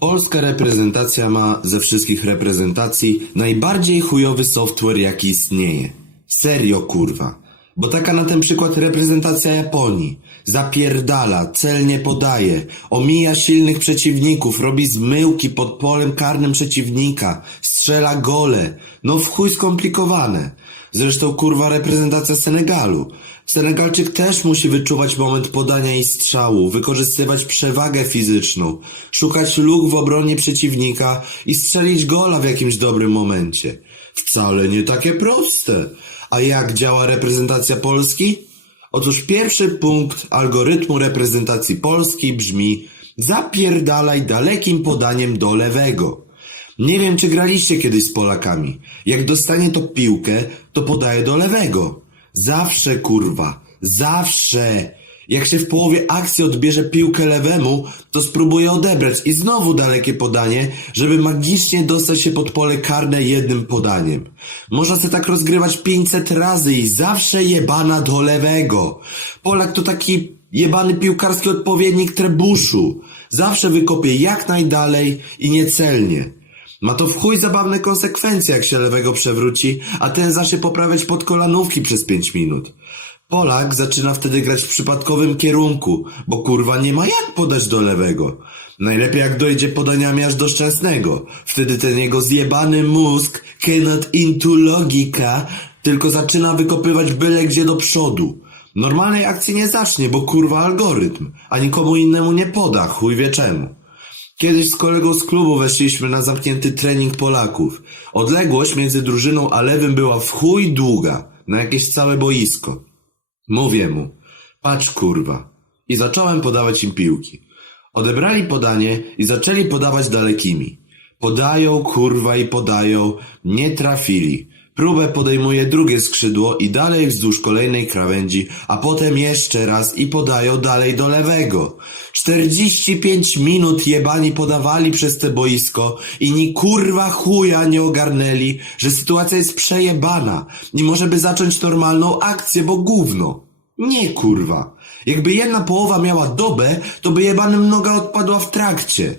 Polska reprezentacja ma ze wszystkich reprezentacji najbardziej chujowy software jaki istnieje. Serio kurwa. Bo taka na ten przykład reprezentacja Japonii. Zapierdala, celnie podaje, omija silnych przeciwników, robi zmyłki pod polem karnym przeciwnika, strzela gole. No w chuj skomplikowane. Zresztą kurwa reprezentacja Senegalu. Senegalczyk też musi wyczuwać moment podania i strzału, wykorzystywać przewagę fizyczną, szukać luk w obronie przeciwnika i strzelić gola w jakimś dobrym momencie. Wcale nie takie proste. A jak działa reprezentacja Polski? Otóż pierwszy punkt algorytmu reprezentacji Polski brzmi zapierdalaj dalekim podaniem do lewego. Nie wiem, czy graliście kiedyś z Polakami. Jak dostanie to piłkę, to podaje do lewego. Zawsze, kurwa. Zawsze. Jak się w połowie akcji odbierze piłkę lewemu, to spróbuje odebrać i znowu dalekie podanie, żeby magicznie dostać się pod pole karne jednym podaniem. Można se tak rozgrywać 500 razy i zawsze jebana do lewego. Polak to taki jebany piłkarski odpowiednik trebuszu. Zawsze wykopie jak najdalej i niecelnie. Ma to w chuj zabawne konsekwencje, jak się lewego przewróci, a ten zacznie poprawiać pod kolanówki przez 5 minut. Polak zaczyna wtedy grać w przypadkowym kierunku, bo kurwa nie ma jak podać do lewego. Najlepiej jak dojdzie podaniami aż do szczęsnego. Wtedy ten jego zjebany mózg cannot into logika, tylko zaczyna wykopywać byle gdzie do przodu. Normalnej akcji nie zacznie, bo kurwa algorytm, a nikomu innemu nie poda, chuj wie czemu. Kiedyś z kolegą z klubu weszliśmy na zamknięty trening Polaków. Odległość między drużyną a lewym była w chuj długa, na jakieś całe boisko. Mówię mu, patrz kurwa. I zacząłem podawać im piłki. Odebrali podanie i zaczęli podawać dalekimi. Podają kurwa i podają, nie trafili. Próbę podejmuje drugie skrzydło i dalej wzdłuż kolejnej krawędzi, a potem jeszcze raz i podają dalej do lewego. 45 minut jebani podawali przez te boisko i ni kurwa chuja nie ogarnęli, że sytuacja jest przejebana i może by zacząć normalną akcję, bo gówno. Nie kurwa. Jakby jedna połowa miała dobę, to by jebanym noga odpadła w trakcie.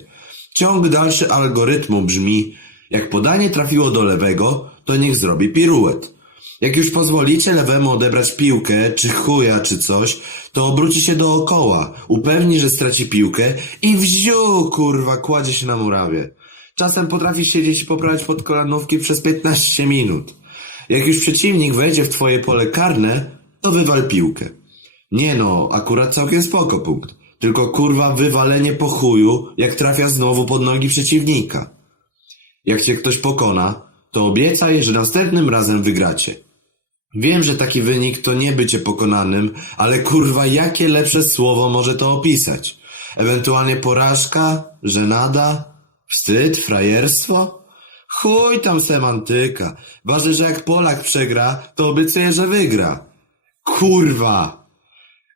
Ciąg dalszy algorytmu brzmi, jak podanie trafiło do lewego, to niech zrobi piruet. Jak już pozwolicie lewemu odebrać piłkę, czy chuja, czy coś, to obróci się dookoła, upewni, że straci piłkę i wziu, kurwa, kładzie się na murawie. Czasem potrafi siedzieć i poprawiać pod kolanówki przez 15 minut. Jak już przeciwnik wejdzie w twoje pole karne, to wywal piłkę. Nie no, akurat całkiem spoko punkt. Tylko kurwa wywalenie po chuju, jak trafia znowu pod nogi przeciwnika. Jak cię ktoś pokona, to obiecaj, że następnym razem wygracie. Wiem, że taki wynik to nie bycie pokonanym, ale kurwa jakie lepsze słowo może to opisać? Ewentualnie porażka, żenada, wstyd, frajerstwo? Chuj tam semantyka. Ważne, że jak Polak przegra, to obiecuje, że wygra. Kurwa!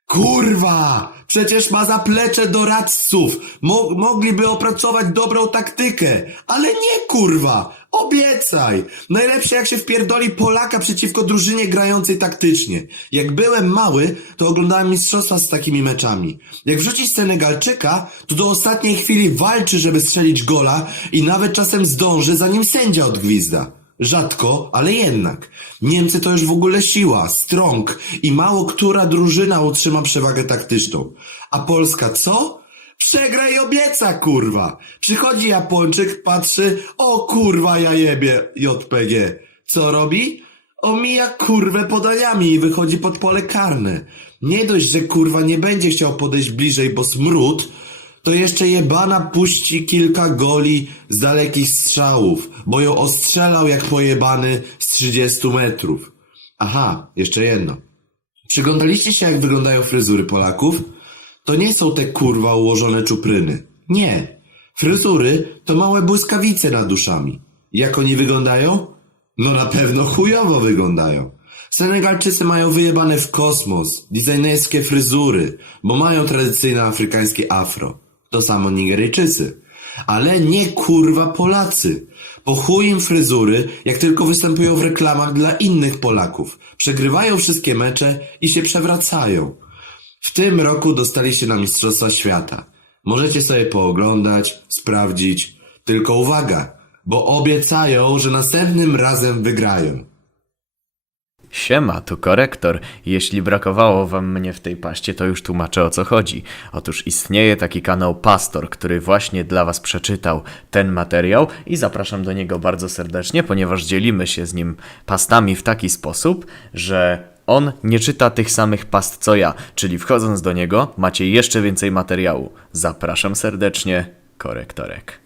Kurwa! Przecież ma zaplecze doradców. Mo mogliby opracować dobrą taktykę. Ale nie kurwa! Obiecaj! Najlepsze jak się wpierdoli Polaka przeciwko drużynie grającej taktycznie. Jak byłem mały, to oglądałem mistrzostwa z takimi meczami. Jak wrzucić Senegalczyka, to do ostatniej chwili walczy, żeby strzelić gola i nawet czasem zdąży, zanim sędzia odgwizda. Rzadko, ale jednak. Niemcy to już w ogóle siła, strong i mało która drużyna utrzyma przewagę taktyczną. A Polska co? Przegra i obieca, kurwa. Przychodzi Japończyk, patrzy, o kurwa ja jebie, JPG. Co robi? Omija kurwę podaniami i wychodzi pod pole karne. Nie dość, że kurwa nie będzie chciał podejść bliżej, bo smród, to jeszcze jebana puści kilka goli z dalekich strzałów, bo ją ostrzelał jak pojebany z 30 metrów. Aha, jeszcze jedno. Przyglądaliście się jak wyglądają fryzury Polaków? To nie są te kurwa ułożone czupryny. Nie. Fryzury to małe błyskawice nad duszami. Jak oni wyglądają? No na pewno chujowo wyglądają. Senegalczycy mają wyjebane w kosmos, designerskie fryzury, bo mają tradycyjne afrykańskie afro. To samo Nigeryjczycy. Ale nie kurwa Polacy. Po chuj im fryzury, jak tylko występują w reklamach dla innych Polaków. Przegrywają wszystkie mecze i się przewracają. W tym roku dostali się na Mistrzostwa Świata. Możecie sobie pooglądać, sprawdzić. Tylko uwaga, bo obiecają, że następnym razem wygrają. Siema, tu korektor. Jeśli brakowało wam mnie w tej paście, to już tłumaczę o co chodzi. Otóż istnieje taki kanał Pastor, który właśnie dla was przeczytał ten materiał i zapraszam do niego bardzo serdecznie, ponieważ dzielimy się z nim pastami w taki sposób, że on nie czyta tych samych past co ja, czyli wchodząc do niego macie jeszcze więcej materiału. Zapraszam serdecznie, korektorek.